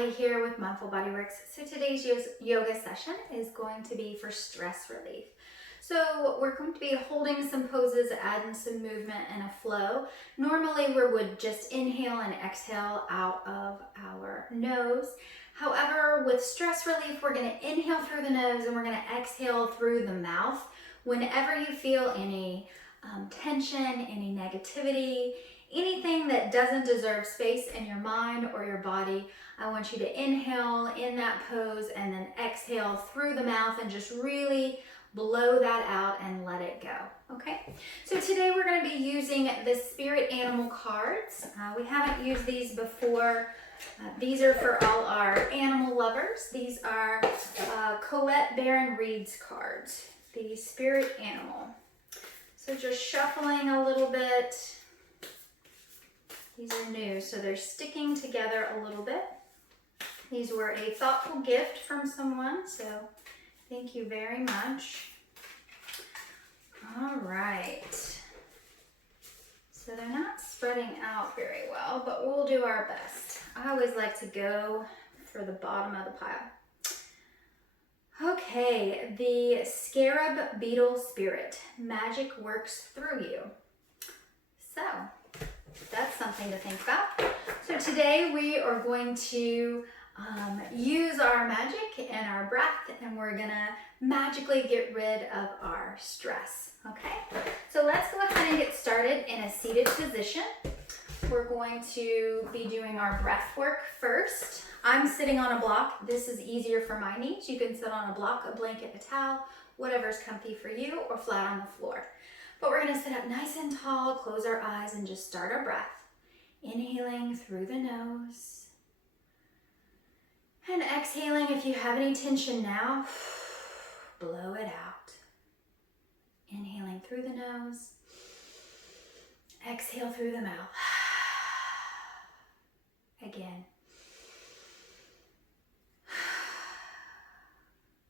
Kelly here with Mindful Bodyworks. So today's yoga session is going to be for stress relief. So we're going to be holding some poses, adding some movement and a flow. Normally we would just inhale and exhale out of our nose. However, with stress relief, we're going to inhale through the nose and we're going to exhale through the mouth. Whenever you feel any tension, any negativity, anything that doesn't deserve space in your mind or your body, I want you to inhale in that pose and then exhale through the mouth and just really blow that out and let it go. Okay, so today we're going to be using the spirit animal cards. We haven't used these before. These are for all our animal lovers. These are Colette Baron Reed's cards, the spirit animal. So just shuffling a little bit. These are new, so they're sticking together a little bit. These were a thoughtful gift from someone, so thank you very much. All right. So they're not spreading out very well, but we'll do our best. I always like to go for the bottom of the pile. Okay, the scarab beetle spirit. Magic works through you. So that's something to think about. So today we are going to use our magic and our breath, and we're gonna magically get rid of our stress. Okay, so let's go ahead and get started in a seated position. We're going to be doing our breath work first. I'm sitting on a block. This is easier for my knees. You can sit on a block, a blanket, a towel, whatever's comfy for you, or flat on the floor. But we're gonna sit up nice and tall, close our eyes, and just start our breath. Inhaling through the nose. And exhaling. If you have any tension now, blow it out. Inhaling through the nose. Exhale through the mouth. Again.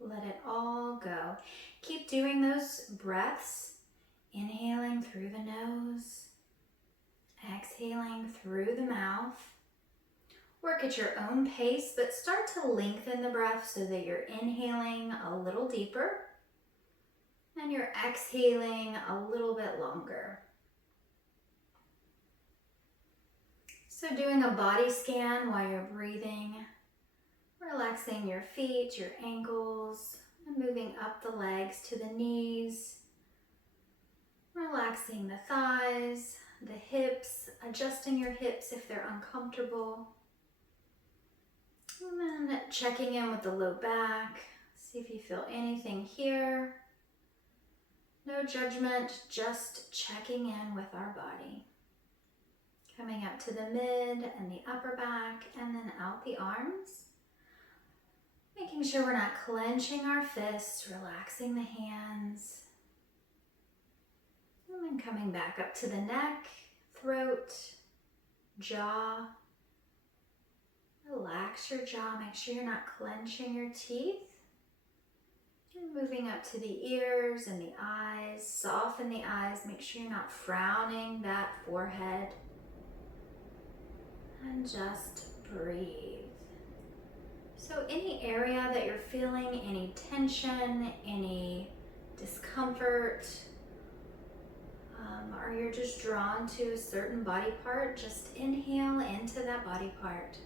Let it all go. Keep doing those breaths. Inhaling through the nose. Exhaling through the mouth. Work at your own pace, but start to lengthen the breath so that you're inhaling a little deeper and you're exhaling a little bit longer. So doing a body scan while you're breathing, relaxing your feet, your ankles, and moving up the legs to the knees, relaxing the thighs, the hips, adjusting your hips if they're uncomfortable. And then checking in with the low back. See if you feel anything here. No judgment, just checking in with our body. Coming up to the mid and the upper back, and then out the arms. Making sure we're not clenching our fists, relaxing the hands. And then coming back up to the neck, throat, jaw. Relax your jaw, make sure you're not clenching your teeth. And moving up to the ears and the eyes, soften the eyes, make sure you're not frowning that forehead. And just breathe. So any area that you're feeling any tension, any discomfort, or you're just drawn to a certain body part, just inhale into that body part.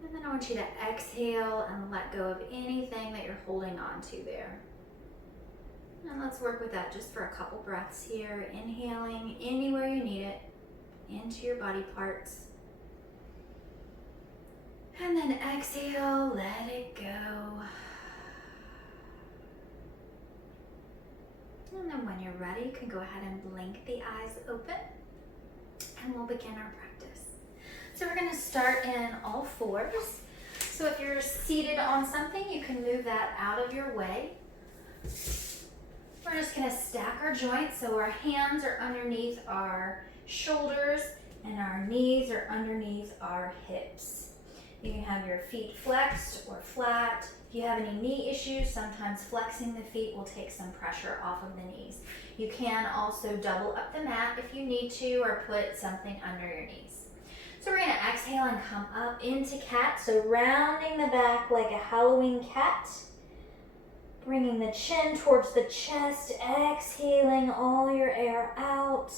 And then I want you to exhale and let go of anything that you're holding on to there. And let's work with that just for a couple breaths here. Inhaling anywhere you need it into your body parts. And then exhale, let it go. And then when you're ready, you can go ahead and blink the eyes open and we'll begin our practice. So we're going to start in all fours. So if you're seated on something, you can move that out of your way. We're just going to stack our joints so our hands are underneath our shoulders and our knees are underneath our hips. You can have your feet flexed or flat. If you have any knee issues, sometimes flexing the feet will take some pressure off of the knees. You can also double up the mat if you need to, or put something under your knees. So we're going to exhale and come up into cat. So rounding the back like a Halloween cat. Bringing the chin towards the chest, exhaling all your air out.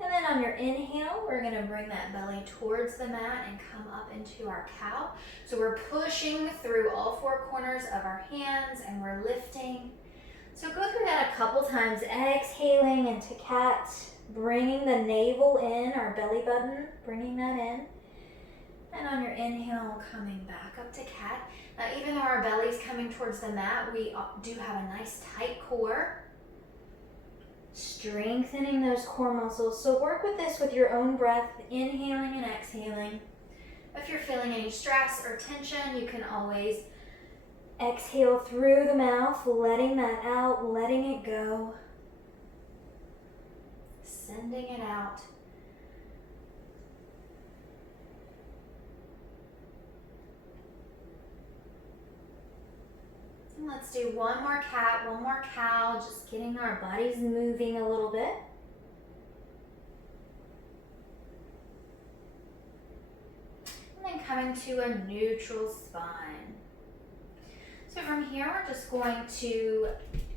And then on your inhale, we're going to bring that belly towards the mat and come up into our cow. So we're pushing through all four corners of our hands and we're lifting. So go through that a couple times, exhaling into cat, bringing the navel in, our belly button, bringing that in. And on your inhale, coming back up to cat. Now, even though our belly's coming towards the mat, we do have a nice tight core. Strengthening those core muscles. So work with this with your own breath, inhaling and exhaling. If you're feeling any stress or tension, you can always exhale through the mouth, letting that out, letting it go. Sending it out. And let's do one more cat, one more cow, just getting our bodies moving a little bit. And then coming to a neutral spine. So from here, we're just going to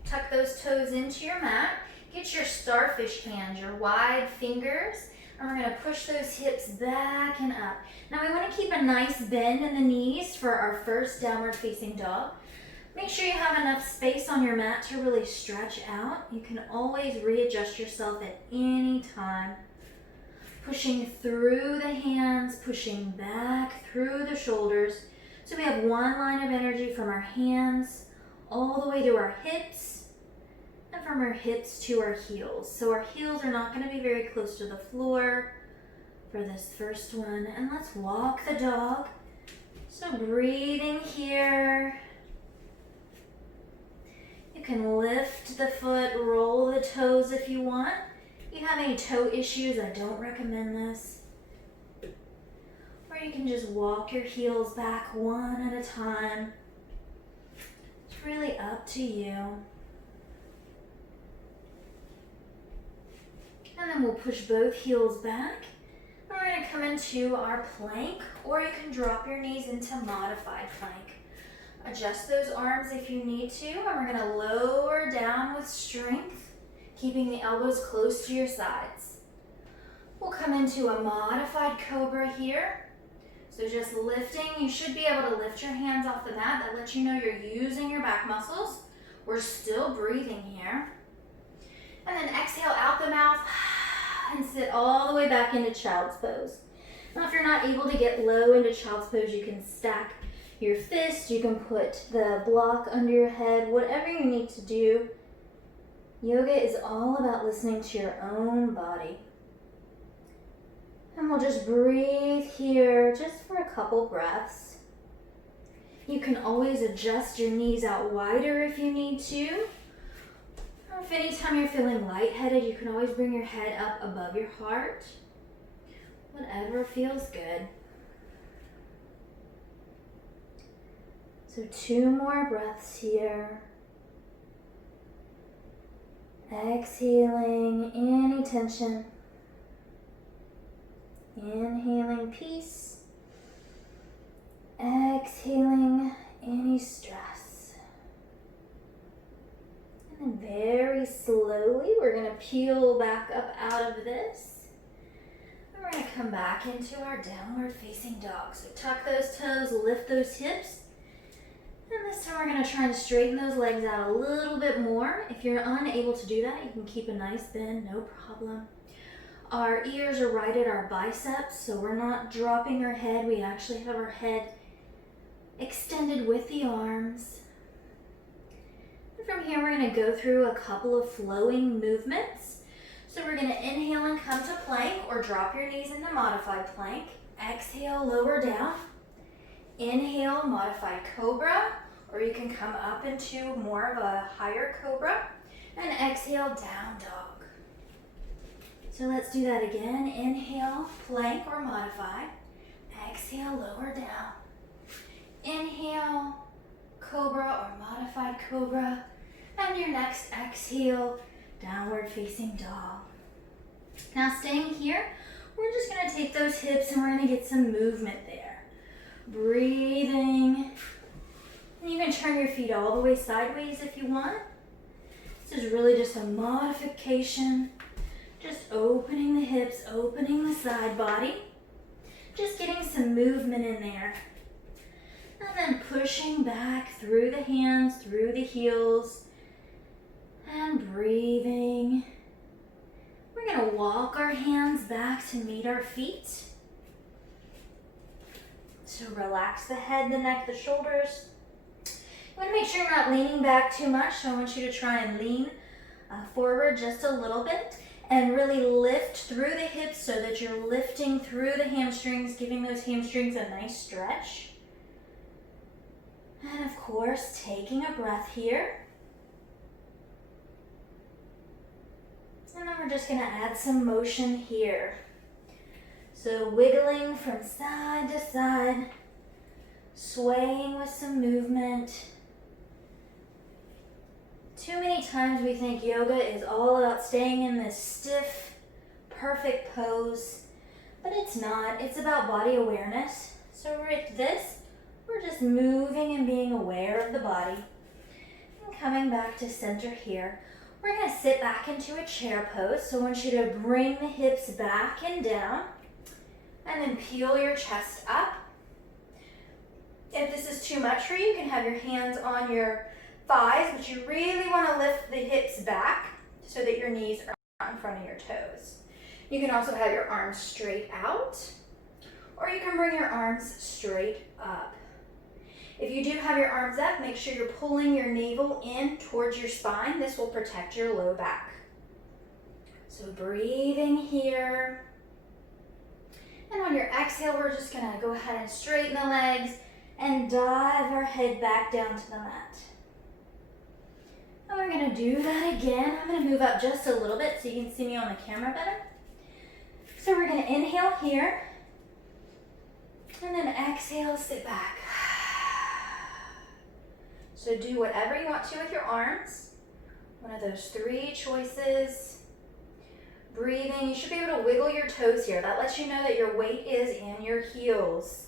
tuck those toes into your mat. Get your starfish hands, your wide fingers, and we're going to push those hips back and up. Now we want to keep a nice bend in the knees for our first downward facing dog. Make sure you have enough space on your mat to really stretch out. You can always readjust yourself at any time. Pushing through the hands, pushing back through the shoulders. So we have one line of energy from our hands all the way to our hips and from our hips to our heels. So our heels are not going to be very close to the floor for this first one. And let's walk the dog. So breathing here. You can lift the foot, roll the toes if you want. If you have any toe issues, I don't recommend this. Or you can just walk your heels back one at a time. It's really up to you. And then we'll push both heels back. And we're going to come into our plank, or you can drop your knees into modified plank. Adjust those arms if you need to, and we're going to lower down with strength, keeping the elbows close to your sides. We'll come into a modified cobra here. So just lifting, you should be able to lift your hands off the mat. That lets you know you're using your back muscles. We're still breathing here. And then exhale out the mouth and sit all the way back into child's pose. Now if you're not able to get low into child's pose, you can stack your fist, you can put the block under your head, whatever you need to do. Yoga is all about listening to your own body. And we'll just breathe here just for a couple breaths. You can always adjust your knees out wider if you need to. Or if anytime you're feeling lightheaded, you can always bring your head up above your heart. Whatever feels good. So 2 more breaths here. Exhaling any tension. Inhaling peace. Exhaling any stress. And then very slowly, we're going to peel back up out of this. And we're going to come back into our downward facing dog. So tuck those toes, lift those hips. And this time we're going to try to straighten those legs out a little bit more. If you're unable to do that, you can keep a nice bend, no problem. Our ears are right at our biceps, so we're not dropping our head. We actually have our head extended with the arms. And from here, we're going to go through a couple of flowing movements. So we're going to inhale and come to plank, or drop your knees into modified plank. Exhale, lower down. Inhale, modified cobra, or you can come up into more of a higher cobra, and exhale, down dog. So let's do that again. Inhale, plank or modified. Exhale, lower down. Inhale, cobra or modified cobra, and your next exhale, downward facing dog. Now staying here, we're just gonna take those hips and we're gonna get some movement there. Breathing. And you can turn your feet all the way sideways if you want. This is really just a modification. Just opening the hips, opening the side body. Just getting some movement in there. And then pushing back through the hands, through the heels. And breathing. We're going to walk our hands back to meet our feet. So relax the head, the neck, the shoulders. You want to make sure you're not leaning back too much, so I want you to try and lean forward just a little bit and really lift through the hips so that you're lifting through the hamstrings, giving those hamstrings a nice stretch. And of course, taking a breath here. And then we're just going to add some motion here. So wiggling from side to side, swaying with some movement. Too many times we think yoga is all about staying in this stiff, perfect pose, but it's not. It's about body awareness. So with this, we're just moving and being aware of the body. And coming back to center here. We're going to sit back into a chair pose. So I want you to bring the hips back and down and then peel your chest up. If this is too much for you, you can have your hands on your thighs, but you really want to lift the hips back so that your knees are in front of your toes. You can also have your arms straight out, or you can bring your arms straight up. If you do have your arms up, make sure you're pulling your navel in towards your spine. This will protect your low back. So breathing here. And on your exhale, we're just going to go ahead and straighten the legs and dive our head back down to the mat. And we're going to do that again. I'm going to move up just a little bit so you can see me on the camera better. So we're going to inhale here. And then exhale, sit back. So do whatever you want to with your arms. One of those three choices. Breathing. You should be able to wiggle your toes here. That lets you know that your weight is in your heels.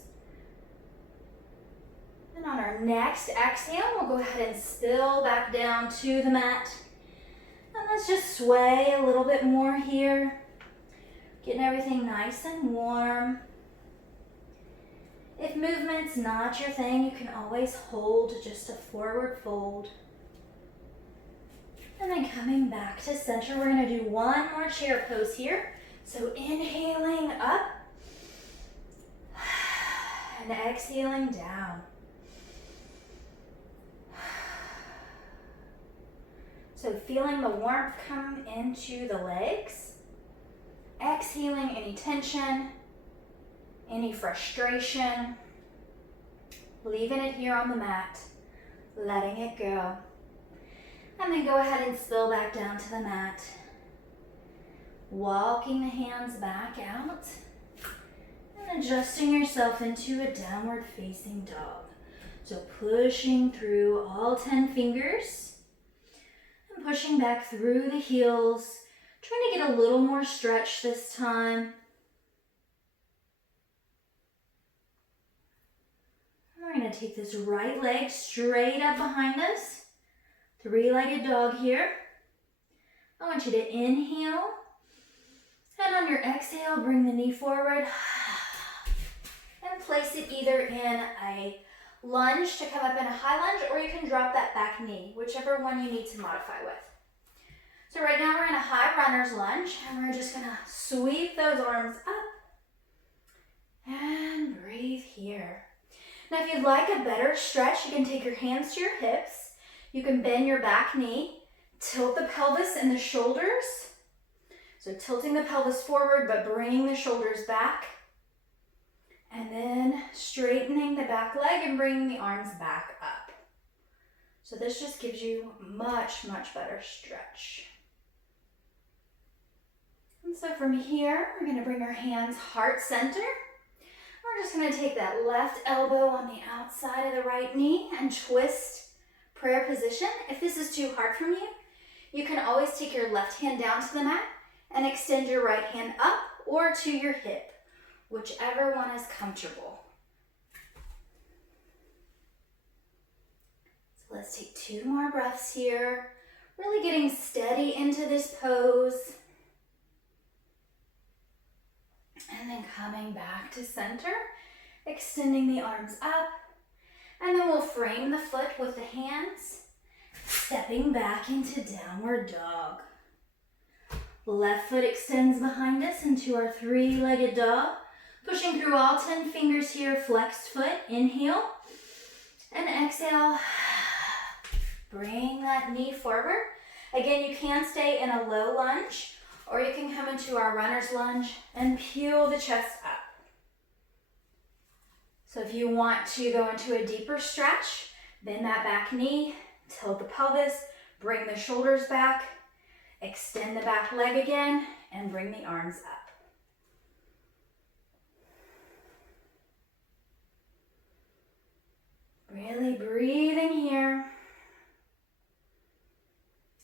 And on our next exhale, we'll go ahead and spill back down to the mat. And let's just sway a little bit more here. Getting everything nice and warm. If movement's not your thing, you can always hold just a forward fold. And then coming back to center, we're going to do one more chair pose here. So inhaling up and exhaling down. So feeling the warmth come into the legs. Exhaling any tension, any frustration. Leaving it here on the mat. Letting it go. And then go ahead and spill back down to the mat. Walking the hands back out. And adjusting yourself into a downward facing dog. So pushing through all 10 fingers. And pushing back through the heels. Trying to get a little more stretch this time. We're going to take this right leg straight up behind us. Three-legged dog here. I want you to inhale. And on your exhale, bring the knee forward. And place it either in a lunge to come up in a high lunge, or you can drop that back knee, whichever one you need to modify with. So right now we're in a high runner's lunge, and we're just going to sweep those arms up. And breathe here. Now if you'd like a better stretch, you can take your hands to your hips. You can bend your back knee, tilt the pelvis and the shoulders. So tilting the pelvis forward, but bringing the shoulders back. And then straightening the back leg and bringing the arms back up. So this just gives you much, much better stretch. And so from here, we're going to bring our hands heart center. We're just going to take that left elbow on the outside of the right knee and twist prayer position. If this is too hard for you, you can always take your left hand down to the mat and extend your right hand up or to your hip, whichever one is comfortable. So let's take 2 more breaths here, really getting steady into this pose. And then coming back to center, extending the arms up, and then we'll frame the foot with the hands, stepping back into downward dog. Left foot extends behind us into our 3-legged dog, pushing through all 10 fingers here, flexed foot, inhale, and exhale, bring that knee forward. Again, you can stay in a low lunge, or you can come into our runner's lunge and peel the chest up. So if you want to go into a deeper stretch, bend that back knee, tilt the pelvis, bring the shoulders back, extend the back leg again, and bring the arms up. Really breathing here.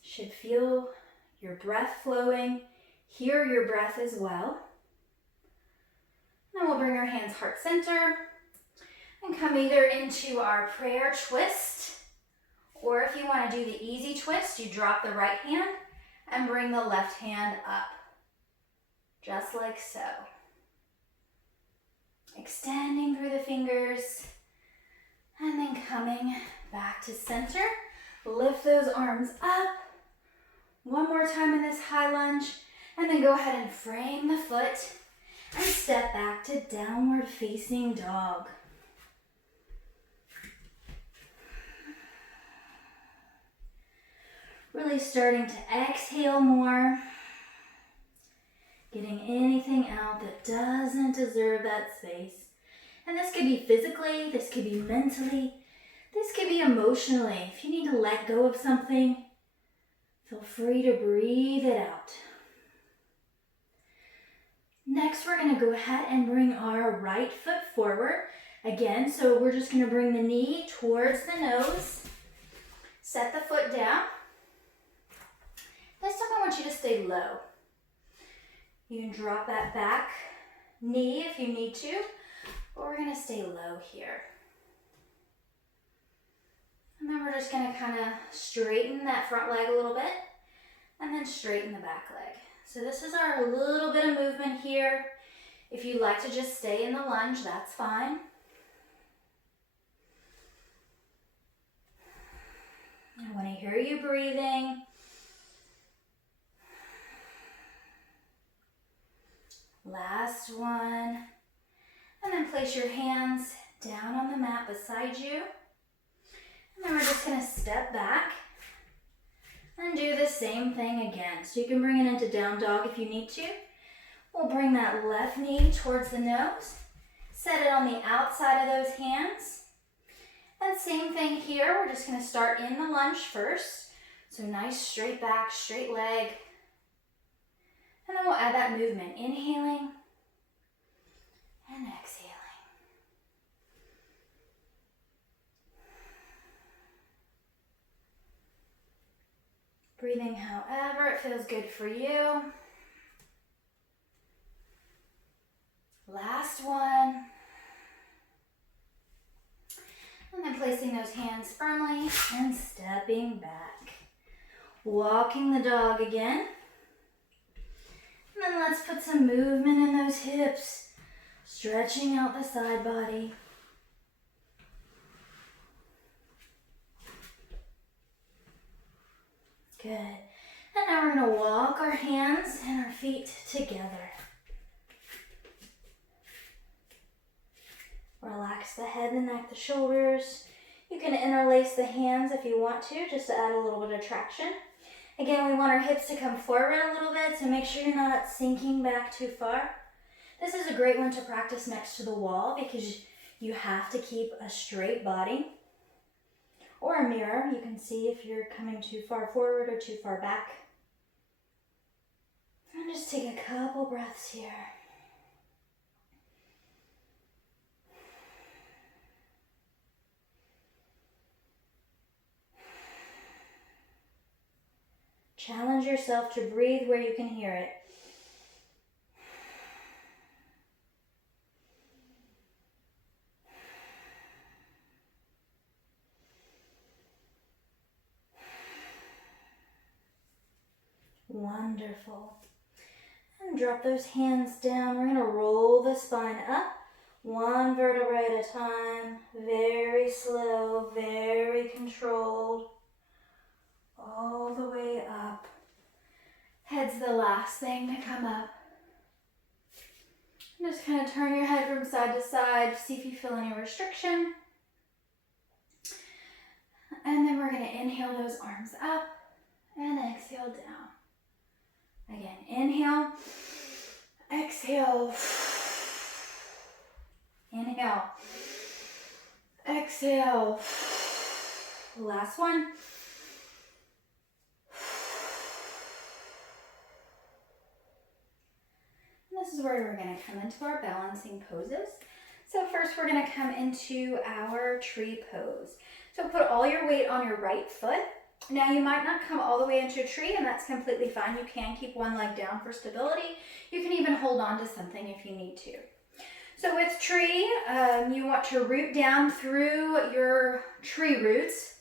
Should feel your breath flowing, hear your breath as well. Then we'll bring our hands heart center and come either into our prayer twist, or if you want to do the easy twist, you drop the right hand and bring the left hand up, just like so. Extending through the fingers, and then coming back to center. Lift those arms up. One more time in this high lunge, and then go ahead and frame the foot and step back to downward facing dog. Really starting to exhale more, getting anything out that doesn't deserve that space. And this could be physically, this could be mentally, this could be emotionally. If you need to let go of something, feel free to breathe it out. Next, we're going to go ahead and bring our right foot forward. Again, so we're just going to bring the knee towards the nose, set the foot down. This time I want you to stay low. You can drop that back knee if you need to, but we're going to stay low here. And then we're just going to kind of straighten that front leg a little bit and then straighten the back leg. So this is our little bit of movement here. If you'd like to just stay in the lunge, that's fine. I want to hear you breathing. Last one. And then place your hands down on the mat beside you. And then we're just going to step back and do the same thing again. So you can bring it into down dog if you need to. We'll bring that left knee towards the nose. Set it on the outside of those hands. And same thing here. We're just going to start in the lunge first. So nice straight back, straight leg. And then we'll add that movement. Inhaling and exhaling. Breathing however it feels good for you. Last one. And then placing those hands firmly and stepping back. Walking the dog again. And then let's put some movement in those hips, stretching out the side body. Good. And now we're going to walk our hands and our feet together. Relax the head, the neck, the shoulders. You can interlace the hands if you want to, just to add a little bit of traction. Again, we want our hips to come forward a little bit, so make sure you're not sinking back too far. This is a great one to practice next to the wall because you have to keep a straight body. Or a mirror, you can see if you're coming too far forward or too far back. And just take a couple breaths here. Challenge yourself to breathe where you can hear it. Wonderful. And drop those hands down. We're going to roll the spine up, one vertebrae at a time. Very slow, very controlled. All the way up. Head's the last thing to come up. And just kind of turn your head from side to side. See if you feel any restriction. And then we're going to inhale those arms up and exhale down. Again, inhale, exhale, inhale, exhale. Last one. And this is where we're going to come into our balancing poses. So first we're going to come into our tree pose. So put all your weight on your right foot. Now you might not come all the way into a tree, and that's completely fine. You can keep one leg down for stability. You can even hold on to something if you need to. So with tree, you want to root down through your tree roots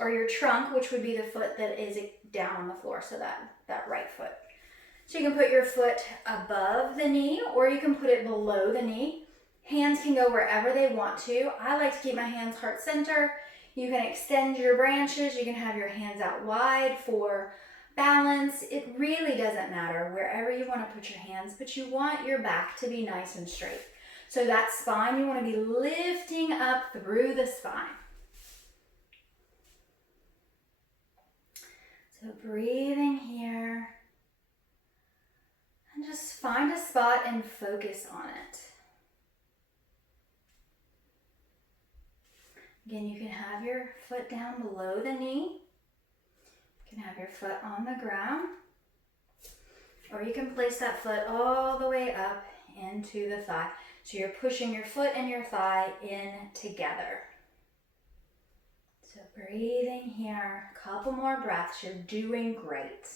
or your trunk, which would be the foot that is down on the floor, so that right foot. So you can put your foot above the knee or you can put it below the knee. Hands can go wherever they want to. I like to keep my hands heart center. You can extend your branches. You can have your hands out wide for balance. It really doesn't matter wherever you want to put your hands, but you want your back to be nice and straight. So that spine, you want to be lifting up through the spine. So breathing here. And just find a spot and focus on it. Again, you can have your foot down below the knee. You can have your foot on the ground. Or you can place that foot all the way up into the thigh. So you're pushing your foot and your thigh in together. So breathing here, a couple more breaths. You're doing great.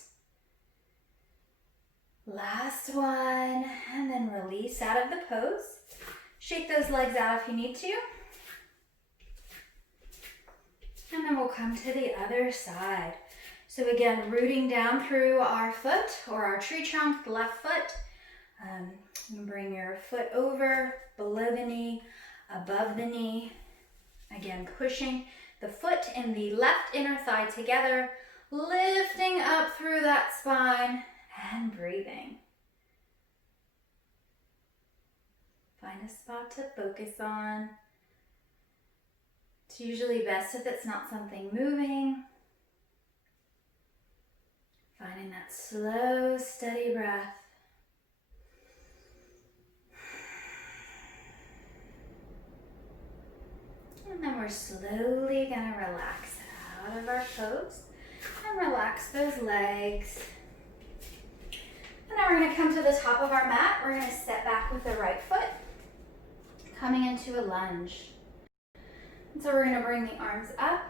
Last one, and then release out of the pose. Shake those legs out if you need to. And then we'll come to the other side. So again, rooting down through our foot or our tree trunk, the left foot. And bring your foot over, below the knee, above the knee. Again, pushing the foot and the left inner thigh together, lifting up through that spine and breathing. Find a spot to focus on. It's usually best if it's not something moving. Finding that slow, steady breath. And then we're slowly going to relax out of our pose and relax those legs. And now we're going to come to the top of our mat. We're going to step back with the right foot, coming into a lunge. And so we're going to bring the arms up.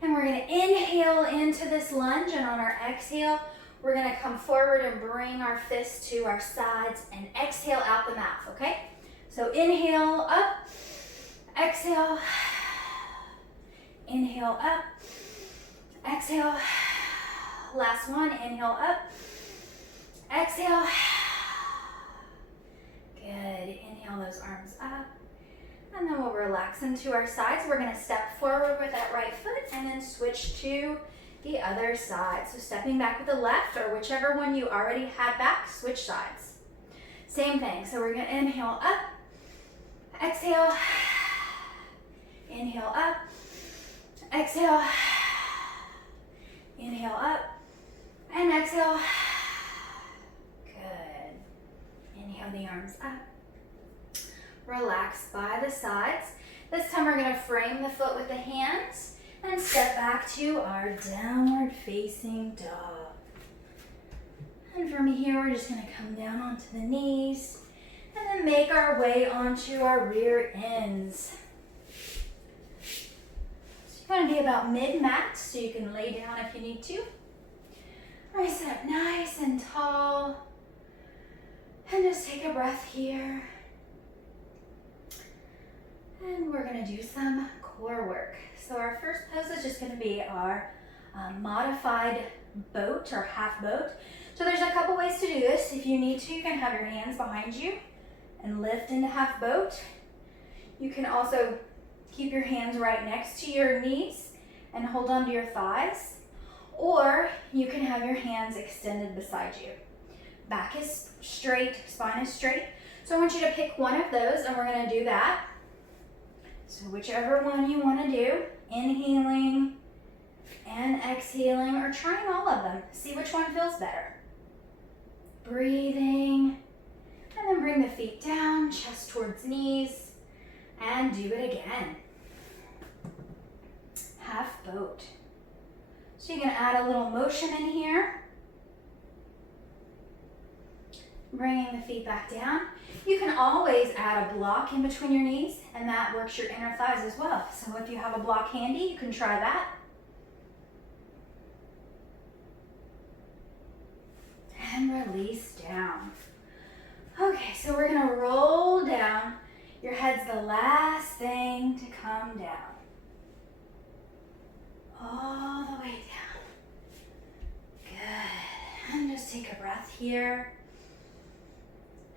And we're going to inhale into this lunge. And on our exhale, we're going to come forward and bring our fists to our sides and exhale out the mouth, okay? So inhale up, exhale, inhale up, exhale. Last one, inhale up, exhale. Good. Inhale those arms up. And then we'll relax into our sides. We're going to step forward with that right foot and then switch to the other side. So stepping back with the left or whichever one you already had back, switch sides. Same thing. So we're going to inhale up, exhale, inhale up, exhale, inhale up, and exhale. Good. Inhale the arms up. Relax by the sides. This time we're going to frame the foot with the hands and step back to our downward facing dog. And from here we're just going to come down onto the knees and then make our way onto our rear ends. So you want to be about mid-mat so you can lay down if you need to. We're going to sit up nice and tall and just take a breath here. And we're going to do some core work. So our first pose is just going to be our modified boat or half boat. So there's a couple ways to do this. If you need to, you can have your hands behind you and lift into half boat. You can also keep your hands right next to your knees and hold onto your thighs. Or you can have your hands extended beside you. Back is straight, spine is straight. So I want you to pick one of those and we're gonna do that. So whichever one you wanna do, inhaling and exhaling, or trying all of them. See which one feels better. Breathing, and then bring the feet down, chest towards knees, and do it again. Half boat. So you can add a little motion in here. Bringing the feet back down. You can always add a block in between your knees, and that works your inner thighs as well. So if you have a block handy, you can try that. And release down. Okay, so we're gonna roll down. Your head's the last thing to come down. All the way down. Good. And just take a breath here.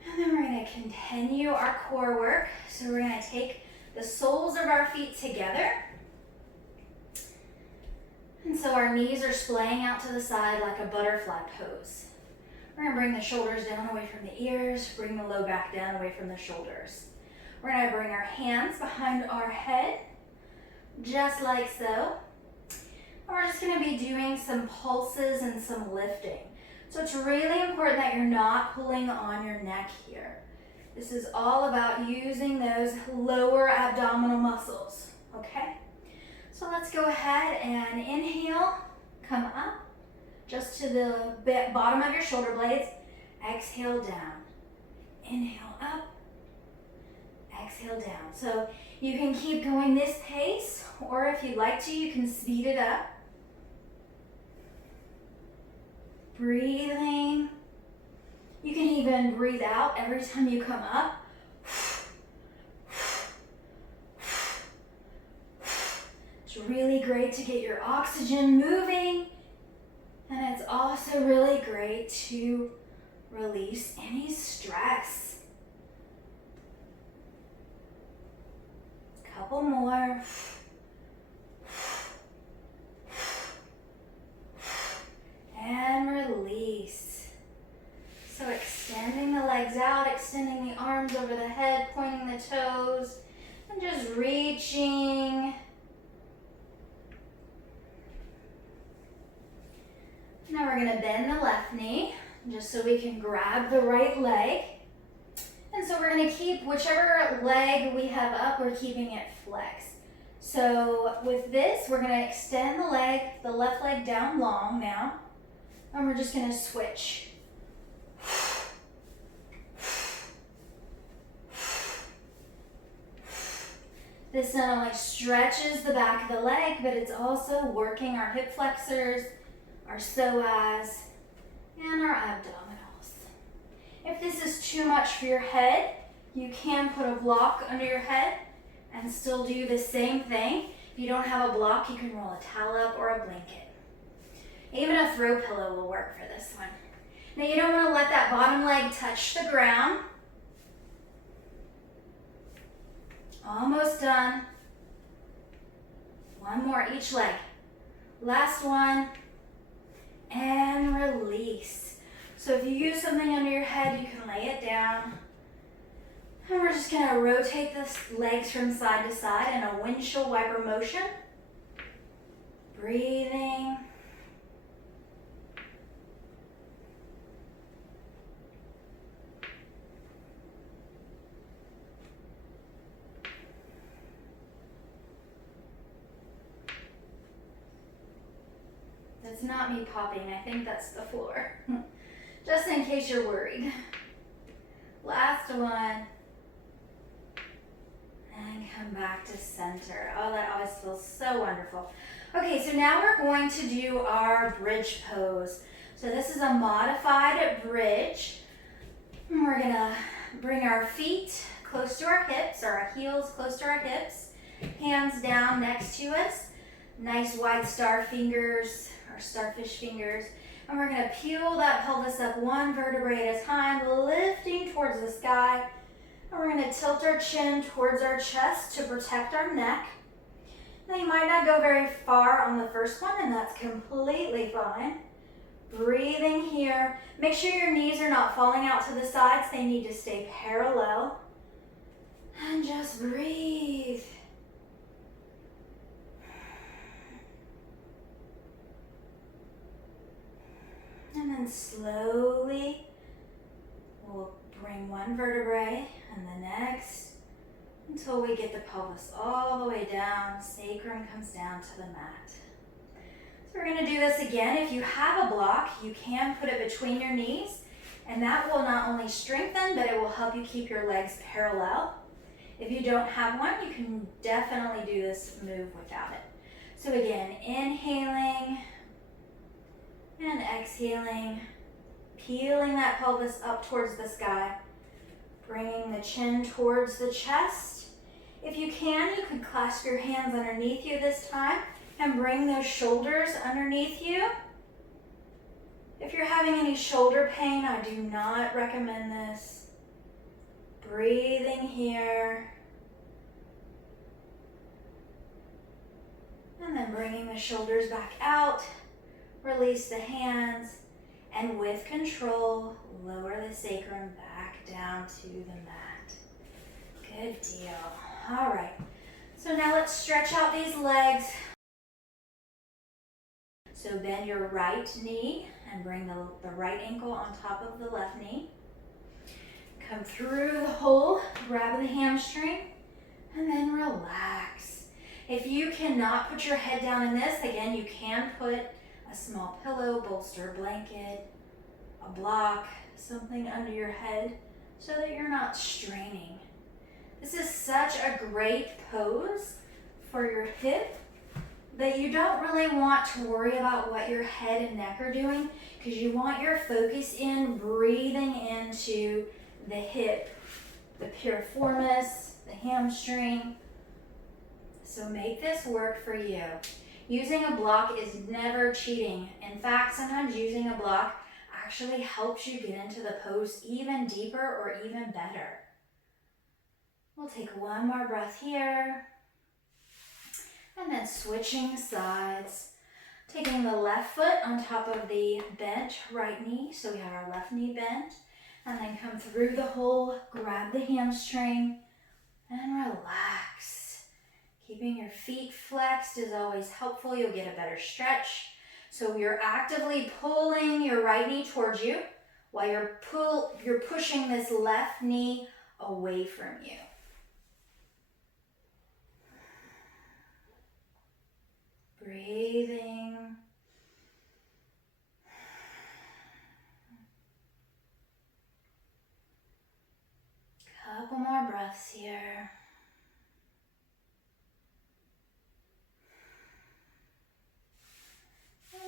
And then we're going to continue our core work. So we're going to take the soles of our feet together. And so our knees are splaying out to the side like a butterfly pose. We're going to bring the shoulders down away from the ears, bring the low back down away from the shoulders. We're going to bring our hands behind our head, just like so. And we're just going to be doing some pulses and some lifting. So it's really important that you're not pulling on your neck here. This is all about using those lower abdominal muscles, okay? So let's go ahead and inhale, come up, just to the bottom of your shoulder blades. Exhale down. Inhale up, exhale down. So you can keep going this pace, or if you'd like to, you can speed it up. Breathing. You can even breathe out every time you come up. It's really great to get your oxygen moving, and it's also really great to release any stress. Couple more. And release. So extending the legs out, extending the arms over the head, pointing the toes, and just reaching. Now we're going to bend the left knee, just so we can grab the right leg. And so we're going to keep whichever leg we have up, we're keeping it flexed. So with this, we're going to extend the left leg down long now. And we're just going to switch. This not only stretches the back of the leg, but it's also working our hip flexors, our psoas, and our abdominals. If this is too much for your head, you can put a block under your head and still do the same thing. If you don't have a block, you can roll a towel up or a blanket. Even a throw pillow will work for this one. Now you don't want to let that bottom leg touch the ground. Almost done. One more each leg. Last one. And release. So if you use something under your head, you can lay it down. And we're just going to rotate the legs from side to side in a windshield wiper motion. Breathing. It's not me popping, I think that's the floor. Just in case you're worried. Last one. And come back to center. Oh, that always feels so wonderful. Okay, so now we're going to do our bridge pose. So this is a modified bridge. And we're gonna bring our feet close to our hips, or our heels close to our hips. Hands down next to us. Nice wide star fingers our starfish fingers. And we're gonna peel that pelvis up one vertebrae at a time, lifting towards the sky. And we're gonna tilt our chin towards our chest to protect our neck. Now you might not go very far on the first one, and that's completely fine. Breathing here. Make sure your knees are not falling out to the sides. They need to stay parallel. And just breathe. And then slowly, we'll bring one vertebrae and the next until we get the pelvis all the way down. Sacrum comes down to the mat. So we're going to do this again. If you have a block, you can put it between your knees, and that will not only strengthen, but it will help you keep your legs parallel. If you don't have one, you can definitely do this move without it. So again, inhaling and exhaling, peeling that pelvis up towards the sky, bringing the chin towards the chest. If you can clasp your hands underneath you this time and bring those shoulders underneath you. If you're having any shoulder pain, I do not recommend this. Breathing here. And then bringing the shoulders back out. Release the hands. And with control, lower the sacrum back down to the mat. Good deal. All right. So now let's stretch out these legs. So bend your right knee and bring the right ankle on top of the left knee. Come through the hole, grab the hamstring, and then relax. If you cannot put your head down in this, again, you can put a small pillow, bolster, blanket, a block, something under your head so that you're not straining. This is such a great pose for your hip that you don't really want to worry about what your head and neck are doing, because you want your focus in breathing into the hip, the piriformis, the hamstring. So make this work for you. Using a block is never cheating. In fact, sometimes using a block actually helps you get into the pose even deeper or even better. We'll take one more breath here. And then switching sides. Taking the left foot on top of the bent right knee. So we have our left knee bent. And then come through the hole, grab the hamstring, and relax. Keeping your feet flexed is always helpful. You'll get a better stretch. So you're actively pulling your right knee towards you while you're pushing this left knee away from you. Breathing. Couple more breaths here.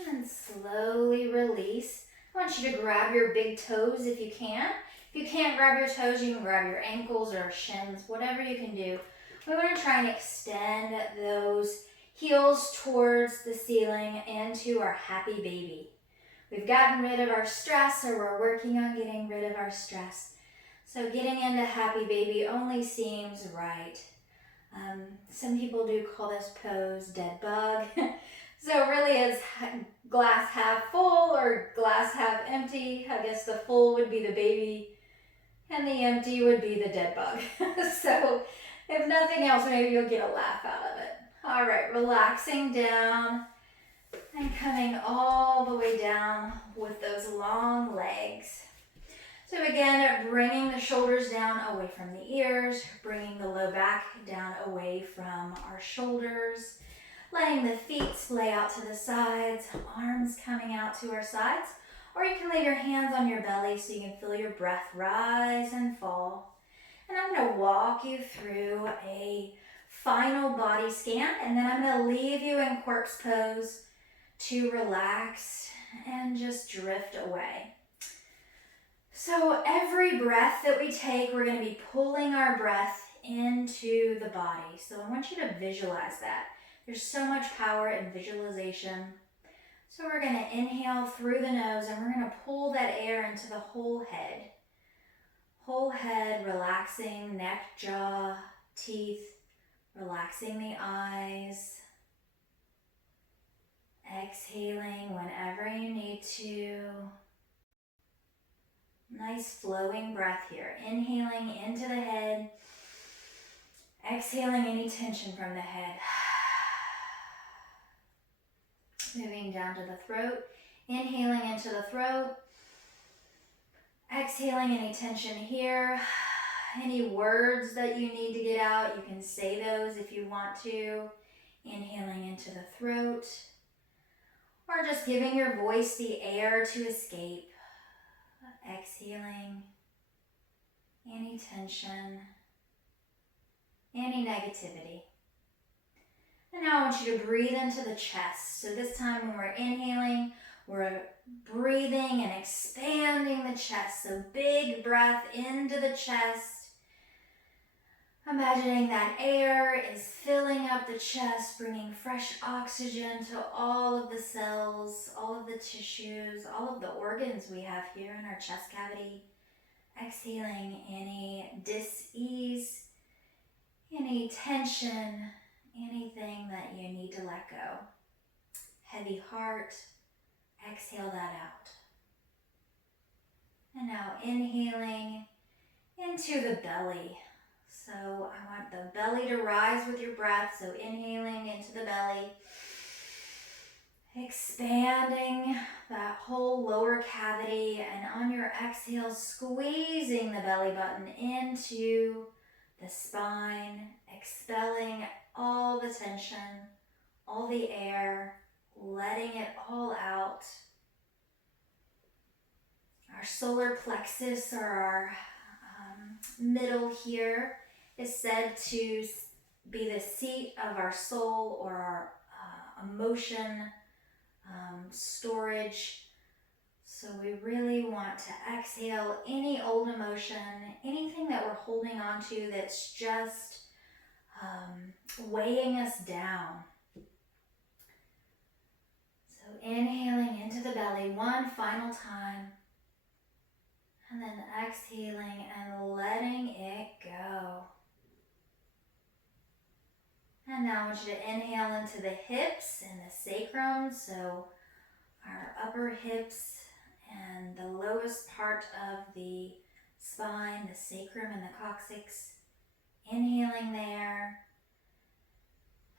And slowly release. I want you to grab your big toes if you can. If you can't grab your toes, you can grab your ankles or shins, whatever you can do. We want to try and extend those heels towards the ceiling into our happy baby. We've gotten rid of our stress, or we're working on getting rid of our stress. So getting into happy baby only seems right. Some people do call this pose dead bug. So really it's glass half full or glass half empty. I guess the full would be the baby and the empty would be the dead bug. So if nothing else, maybe you'll get a laugh out of it. All right, relaxing down and coming all the way down with those long legs. So again, bringing the shoulders down away from the ears, bringing the low back down away from our shoulders, letting the feet splay out to the sides, arms coming out to our sides, or you can lay your hands on your belly so you can feel your breath rise and fall. And I'm going to walk you through a final body scan, and then I'm going to leave you in corpse pose to relax and just drift away. So every breath that we take, we're going to be pulling our breath into the body. So I want you to visualize that. There's so much power in visualization. So we're going to inhale through the nose and we're going to pull that air into the whole head. Whole head, relaxing neck, jaw, teeth, relaxing the eyes. Exhaling whenever you need to. Nice flowing breath here. Inhaling into the head. Exhaling any tension from the head. Moving down to the throat. Inhaling into the throat. Exhaling any tension here. Any words that you need to get out, you can say those if you want to. Inhaling into the throat. Or just giving your voice the air to escape. Exhaling any tension, any negativity. And now I want you to breathe into the chest. So this time when we're inhaling, we're breathing and expanding the chest. So big breath into the chest. Imagining that air is filling up the chest, bringing fresh oxygen to all of the cells, all of the tissues, all of the organs we have here in our chest cavity. Exhaling any dis-ease, any tension, anything that you need to let go. Heavy heart, exhale that out. And now inhaling into the belly. So I want the belly to rise with your breath. So inhaling into the belly. Expanding that whole lower cavity. And on your exhale, squeezing the belly button into the spine. Expelling all the tension, all the air. Letting it all out. Our solar plexus, or our middle here, is said to be the seat of our soul or our emotion storage. So we really want to exhale any old emotion, anything that we're holding on to that's just weighing us down. So inhaling into the belly one final time. And then exhaling and letting it go. And now I want you to inhale into the hips and the sacrum. So our upper hips and the lowest part of the spine, the sacrum and the coccyx. Inhaling there.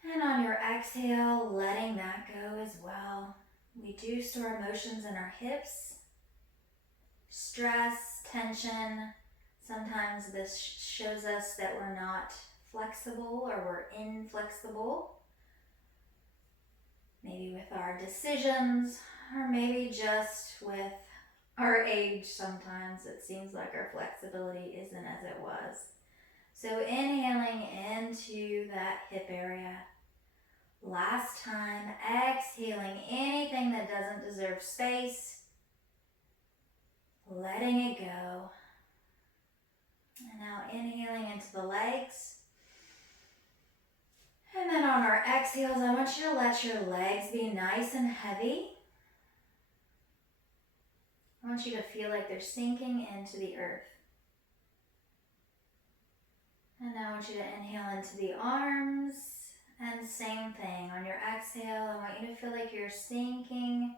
And on your exhale, letting that go as well. We do store emotions in our hips. Stress, tension. Sometimes this shows us that we're not flexible or we're inflexible. Maybe with our decisions, or maybe just with our age. Sometimes it seems like our flexibility isn't as it was. So inhaling into that hip area. Last time, exhaling anything that doesn't deserve space. Letting it go. And now inhaling into the legs. And then on our exhales, I want you to let your legs be nice and heavy. I want you to feel like they're sinking into the earth. And now I want you to inhale into the arms. And same thing. On your exhale, I want you to feel like you're sinking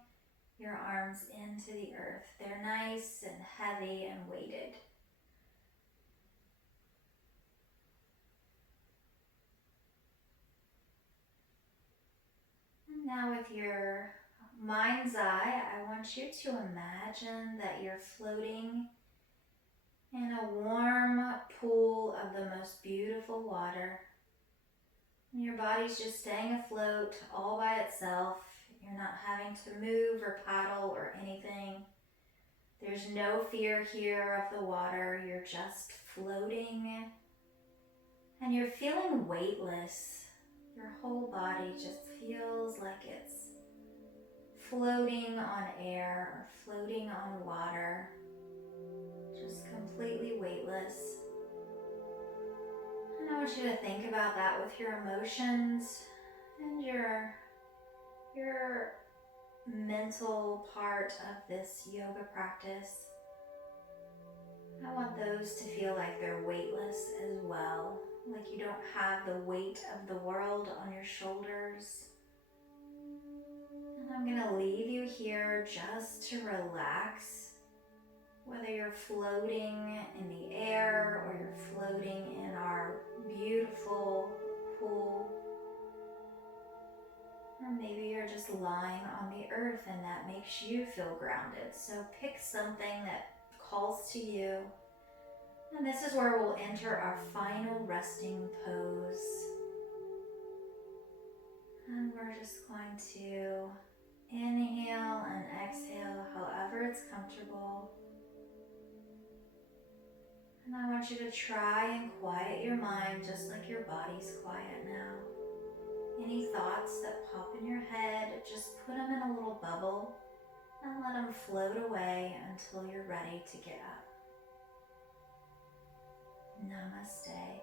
your arms into the earth. They're nice and heavy and weighted. And now with your mind's eye, I want you to imagine that you're floating in a warm pool of the most beautiful water. And your body's just staying afloat all by itself. You're not having to move or paddle or anything. There's no fear here of the water. You're just floating. And you're feeling weightless. Your whole body just feels like it's floating on air or floating on water. Just completely weightless. And I want you to think about that with your emotions and your mental part of this yoga practice, I want those to feel like they're weightless as well, like you don't have the weight of the world on your shoulders. And I'm going to leave you here just to relax, whether you're floating in the air or you're floating in our beautiful pool, or maybe you're just lying on the earth and that makes you feel grounded. So pick something that calls to you. And this is where we'll enter our final resting pose. And we're just going to inhale and exhale however it's comfortable. And I want you to try and quiet your mind just like your body's quiet now. Any thoughts that pop in your head, just put them in a little bubble and let them float away until you're ready to get up. Namaste.